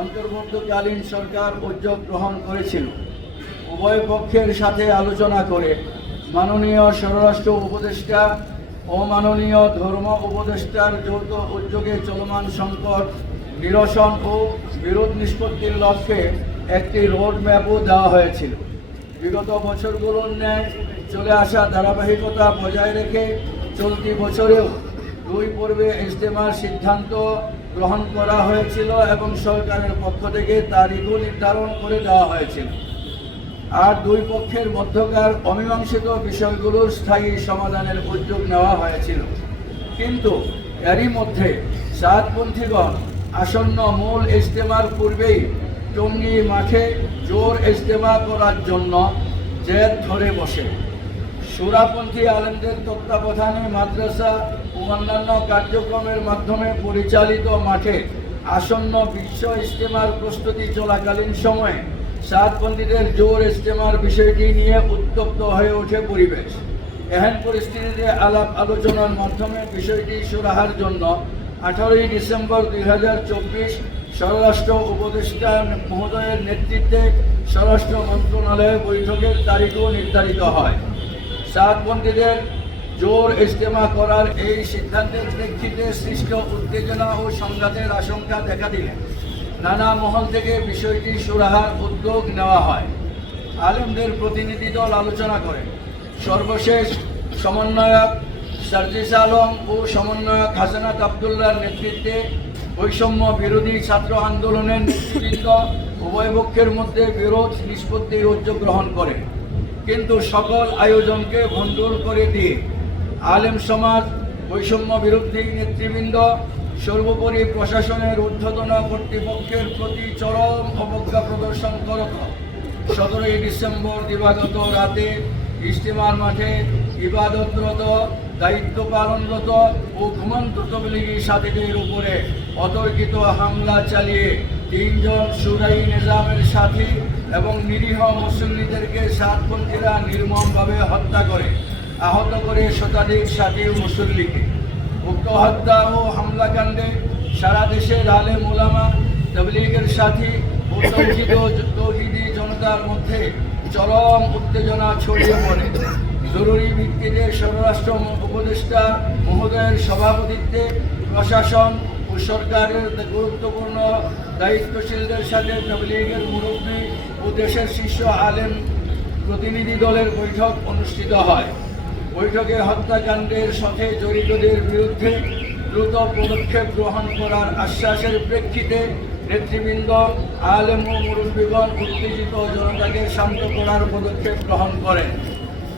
অন্তর্বর্তীকালীন সরকার উদ্যোগ গ্রহণ করেছিল। উভয় পক্ষের সাথে আলোচনা করে মাননীয় স্বরাষ্ট্র উপদেষ্টা ও মাননীয় ধর্ম উপদেষ্টার যৌথ উদ্যোগে চলমান সংকট নিরসন ও বিরোধ নিষ্পত্তির লক্ষ্যে একটি রোড ম্যাপও দেওয়া হয়েছিল। বিগত বছরগুলোর ন্যায় চলে আসা ধারাবাহিকতা বজায় রেখে চলতি বছরেও 2 পর্বে ইজতেমার সিদ্ধান্ত গ্রহণ করা হয়েছিল এবং সরকারের পক্ষ থেকে তারিখও নির্ধারণ করে দেওয়া হয়েছিল। আর 2 পক্ষের মধ্যকার অমীমাংসিত বিষয়গুলোর স্থায়ী সমাধানের উদ্যোগ নেওয়া হয়েছিল। কিন্তু এরই মধ্যে সাতপন্থীগণ আসন্ন মূল ইজতেমার পূর্বেই টঙ্গী মাঠে জোর ইজতেমা করার জন্য জেদ ধরে বসে। সুরাপন্থী আলেমদের তত্ত্বাবধানে মাদ্রাসা ও অন্যান্য কার্যক্রমের মাধ্যমে পরিচালিত মাঠে আসন্ন বিশ্ব ইজতেমার প্রস্তুতি চলাকালীন সময়ে সাতপন্থীদের জোর ইজতেমার বিষয়টি নিয়ে উত্তপ্ত হয়ে ওঠে পরিবেশ। এহেন পরিস্থিতিতে আলাপ আলোচনার মাধ্যমে বিষয়টি সুরাহার জন্য 18 ডিসেম্বর 2024 স্বরাষ্ট্র উপদেষ্টা মহোদয়ের নেতৃত্বে স্বরাষ্ট্র মন্ত্রণালয়ের বৈঠকের তারিখও নির্ধারিত হয়। সাতপন্থীদের জোর ইজতেমা করার এই সিদ্ধান্তের প্রেক্ষিতে সৃষ্ট উত্তেজনা ও সংঘাতের আশঙ্কা দেখা দিলে নানা মহল থেকে বিষয়টি সুরাহার উদ্যোগ নেওয়া হয়। আলেমদের প্রতিনিধি দল আলোচনা করে সর্বশেষ সমন্বয়ক সার্জিস আলম ও সমন্বয়ক হাসানাত আবদুল্লাহর নেতৃত্বে বৈষম্য বিরোধী ছাত্র আন্দোলনের নেতৃত্ব উভয় পক্ষের মধ্যে বিরোধ নিষ্পত্তির উদ্যোগ গ্রহণ করে। কিন্তু সকল আয়োজনকে ভণ্ডুল করে দিয়ে আলেম সমাজ, বৈষম্য বিরোধী নেতৃবৃন্দ, সর্বোপরি প্রশাসনের ঊর্ধ্বতন কর্তৃপক্ষের প্রতি চরম অবজ্ঞা প্রদর্শন করত 17 ডিসেম্বর দিবাগত রাতে ইজতেমার মাঠে ইবাদতরত, দায়িত্ব পালনরত ও ঘুমন্ত তবলিগি সাথীদের উপরে অতর্কিত হামলা চালিয়ে 3 জন সুরাই নিজামের সাথী এবং নিরীহ মুসল্লিদেরকে সাতপন্থীরা নির্মমভাবে হত্যা করে, আহত করে শতাধিক সাথী ও মুসল্লিকে। উক্ত হত্যা ও হামলাকাণ্ডে সারা দেশের আলেম ওলামা, তবলিগের সাথী ও তৌহিদি জনতার মধ্যে চরম উত্তেজনা ছড়িয়ে পড়ে। জরুরি ভিত্তিতে স্বরাষ্ট্র উপদেষ্টা মহোদয়ের সভাপতিত্বে প্রশাসন ও সরকারের গুরুত্বপূর্ণ দায়িত্বশীলদের সাথে তবলিগের মুরব্বী ও দেশের শীর্ষ আলেম প্রতিনিধি দলের বৈঠক অনুষ্ঠিত হয়। বৈঠকে হত্যাকাণ্ডের সাথে জড়িতদের বিরুদ্ধে দ্রুত পদক্ষেপ গ্রহণ করার আশ্বাসের প্রেক্ষিতে নেতৃবৃন্দ, আলেম ও মুরব্বীগণ উত্তেজিত জনতাকে শান্ত করার পদক্ষেপ গ্রহণ করেন।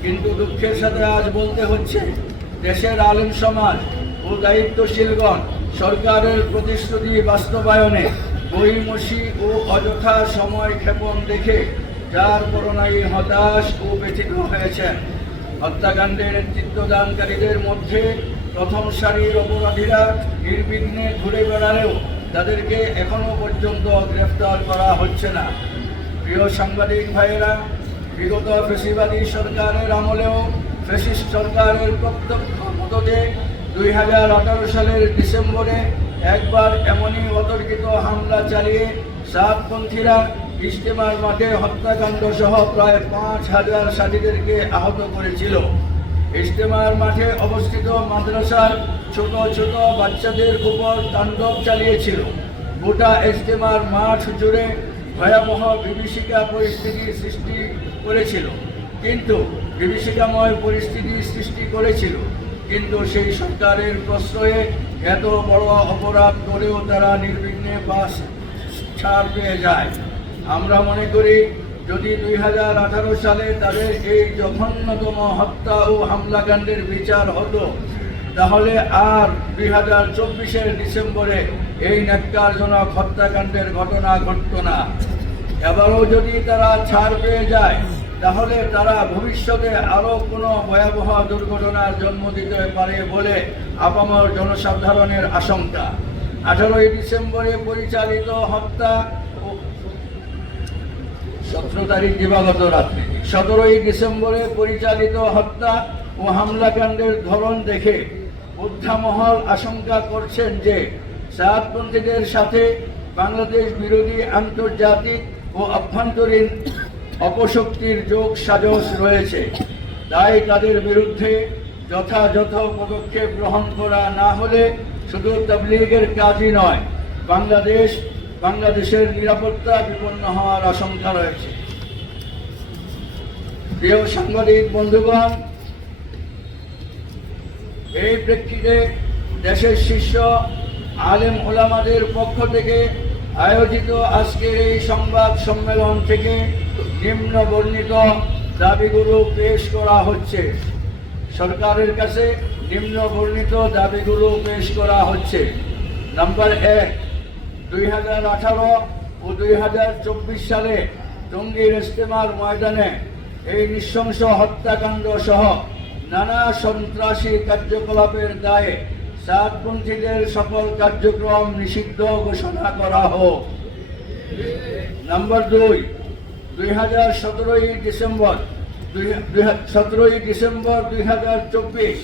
কিন্তু দুঃখের সাথে আজ বলতে হচ্ছে, দেশের আলেম সমাজ ও দায়িত্বশীলগণ সরকারের প্রতিশ্রুতি বাস্তবায়নে গড়িমসি ও অযথা সময় ক্ষেপণ দেখে যার করোনায় হতাশ ও ব্যথিত হয়েছেন। হত্যাকাণ্ডে নেতৃত্বদানকারীদের মধ্যে প্রথম সারির অপরাধীরা নির্বিঘ্নে ঘুরে বেড়ালেও তাদেরকে এখনো পর্যন্ত গ্রেফতার করা হচ্ছে না। প্রিয় সাংবাদিক ভাইয়েরা, বিগত ফ্যাসিবাদী সরকারের আমলেও ফ্যাসিস্ট সরকারের প্রত্যক্ষ মদতে 2018 সালের ডিসেম্বরে একবার এমনই অতর্কিত হামলা চালিয়ে সাতপন্থীরা ইজতেমার মাঠে হত্যাকাণ্ড সহ প্রায় 5000 সাথীদেরকে আহত করেছিল। ইজতেমার মাঠে অবস্থিত মাদ্রাসার ছোট ছোট বাচ্চাদের উপর তাণ্ডব চালিয়েছিল। গোটা ইজতেমার মাঠ জুড়ে ভয়াবহ বিভীষিকা পরিস্থিতির সৃষ্টি করেছিল। কিন্তু সেই সরকারের প্রশ্রয়ে এত বড় অপরাধ করেও তারা নির্বিঘ্নে বাস ছাড় পেয়ে যায়। আমরা মনে করি, যদি 2018 সালে তাদের এই জঘন্যতম হত্যা ও হামলাকাণ্ডের বিচার হতো, তাহলে আর 2024 ডিসেম্বরে এই ন্যাক্কারজনক হত্যাকাণ্ডের ঘটনা ঘটত না। এবারও যদি তারা ছাড় পেয়ে যায়, তাহলে তারা ভবিষ্যতে আরও কোনো ভয়াবহ দুর্ঘটনার জন্ম দিতে পারে বলে আপামর জনসাধারণের আশঙ্কা। 18 ডিসেম্বরে পরিচালিত হত্যা ও 17 তারিখ দিবাগত রাত্রে 17 ডিসেম্বরে পরিচালিত হত্যা ও হামলাকাণ্ডের ধরন দেখে বুদ্ধামহল আশঙ্কা করছেন যে সাতপন্থীদের সাথে বাংলাদেশ বিরোধী আন্তর্জাতিক ও আভ্যন্তরীণ অপশক্তির যোগ সাজস রয়েছে। তাই তাদের বিরুদ্ধে যথাযথ পদক্ষেপ গ্রহণ করা না হলে শুধু তাবলীগের কাজই নয়, বাংলাদেশের নিরাপত্তা বিপন্ন হওয়ার আশঙ্কা রয়েছে। প্রিয় সাংবাদিক বন্ধুগণ, এই প্রেক্ষিতে দেশের শীর্ষ আলেম ওলামাদের পক্ষ থেকে আয়োজিত আজকের এই সংবাদ সম্মেলন থেকে নিম্ন বর্ণিত দাবিগুলো পেশ করা হচ্ছে। সরকারের কাছে নিম্ন বর্ণিত দাবিগুলো পেশ করা হচ্ছে। নাম্বার 1, 2018 ও 2024 সালে টঙ্গীর ইজতেমার ময়দানে এই নৃশংস হত্যাকাণ্ড সহ নানা সন্ত্রাসী কার্যকলাপের দায়ে সাতপন্থীদের সকল কার্যক্রম নিষিদ্ধ ঘোষণা করা হোক। নাম্বার 2, 17 ডিসেম্বর 2024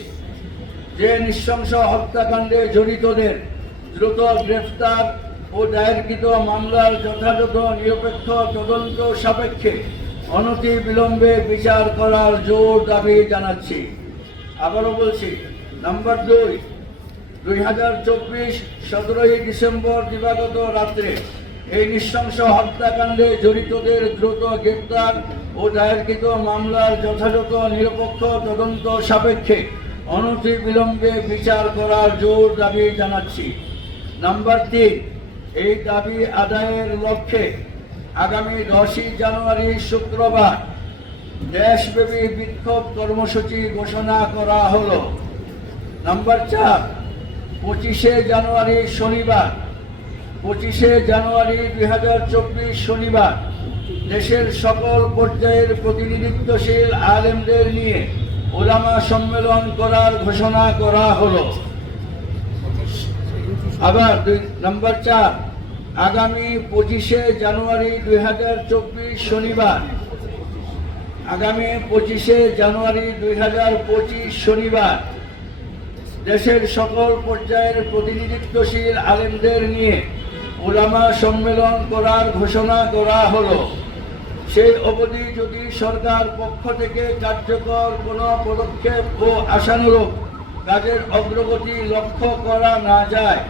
যে নৃশংস হত্যাকাণ্ডে জড়িতদের দ্রুত গ্রেফতার ও দায়েরকৃত মামলার যথাযথ নিরপেক্ষ তদন্ত সাপেক্ষে অনতি বিলম্বে বিচার করার জোর দাবি জানাচ্ছি। আবারও বলছি, নাম্বার 2, 2024 17 ডিসেম্বর দিবাগত রাত্রে এই নৃশংস হত্যাকাণ্ডে জড়িতদের দ্রুত গ্রেপ্তার ও দায়েরকৃত মামলার যথাযথ নিরপেক্ষ তদন্ত সাপেক্ষে অনতি বিলম্বে বিচার করার জোর দাবি জানাচ্ছি। নাম্বার 3, এই দাবি আদায়ের লক্ষ্যে আগামী 10 জানুয়ারি শুক্রবার দেশব্যাপী বিক্ষোভ কর্মসূচি ঘোষণা করা হলো। নাম্বার 4, 25 জানুয়ারি শনিবার 2024 শনিবার দেশের সকল পর্যায়ের প্রতিনিধিত্বশীল আলেমদের নিয়ে ওলামা সম্মেলন করার ঘোষণা করা হলো। আবার নাম্বার 4, আগামী 25 জানুয়ারি 2024 শনিবার শনিবার দেশের সকল পর্যায়ের প্রতিনিধিত্বশীল আলেমদের নিয়ে ওলামা সম্মেলন করার ঘোষণা করা হলো। সেই অবধি যদি সরকার পক্ষ থেকে কার্যকর কোনো পদক্ষেপ ও আশানুরূপ কাজের অগ্রগতি লক্ষ্য করা না যায়,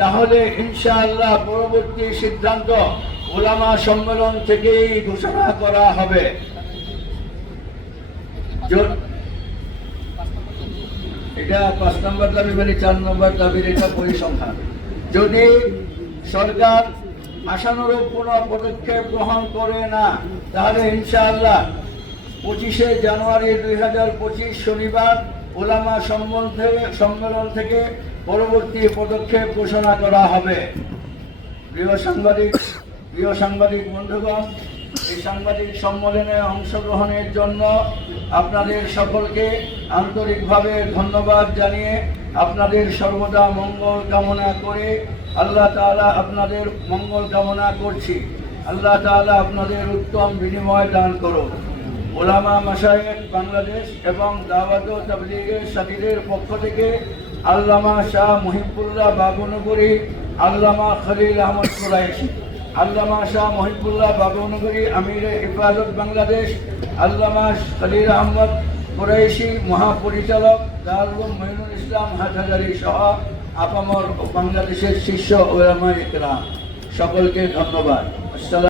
তাহলে ইনশাআল্লাহ পরবর্তী সিদ্ধান্ত ওলামা সম্মেলন থেকেই ঘোষণা করা হবে। এটা 5 নম্বর দাবি, মানে 4 নম্বর দাবির এটা পরিসংখ্যান। যদি সরকার আশানুরূপ কোনো পদক্ষেপ গ্রহণ করে না, তাহলে ইনশাআল্লাহ 25 জানুয়ারি 2025 শনিবার ওলামা সম্মেলন থেকে পরবর্তী পদক্ষেপ ঘোষণা করা হবে। প্রিয় সাংবাদিক বন্ধুগণ, এই সাংবাদিক সম্মেলনে অংশগ্রহণের জন্য আপনাদের সকলকে আন্তরিকভাবে ধন্যবাদ জানিয়ে আপনাদের সর্বদা মঙ্গল কামনা করে আল্লাহ তাআলা আপনাদের মঙ্গল কামনা করছি। আল্লাহ তাআলা আপনাদের উত্তম বিনিময় দান করুন। ওলামা মাশায়েখ বাংলাদেশ এবং দাওয়াত ও তাবলীগের সাথীদের পক্ষ থেকে আল্লামা শাহ মুহিবুল্লাহ বাবুনগরী, আল্লামা খলিল আহমদ কুরাইশি, আল্লামা শাহ মুহিবুল্লাহ বাবুনগরী আমিরে হেফাজত বাংলাদেশ, আল্লামা খলিল আহমদ কুরাইশি মহাপরিচালক দারুল মঈনুল ইসলাম হাটহাজারী সহ আপামর বাংলাদেশের শীর্ষ ওলামায়ে কেরাম সকলকে ধন্যবাদ। আসসালাম।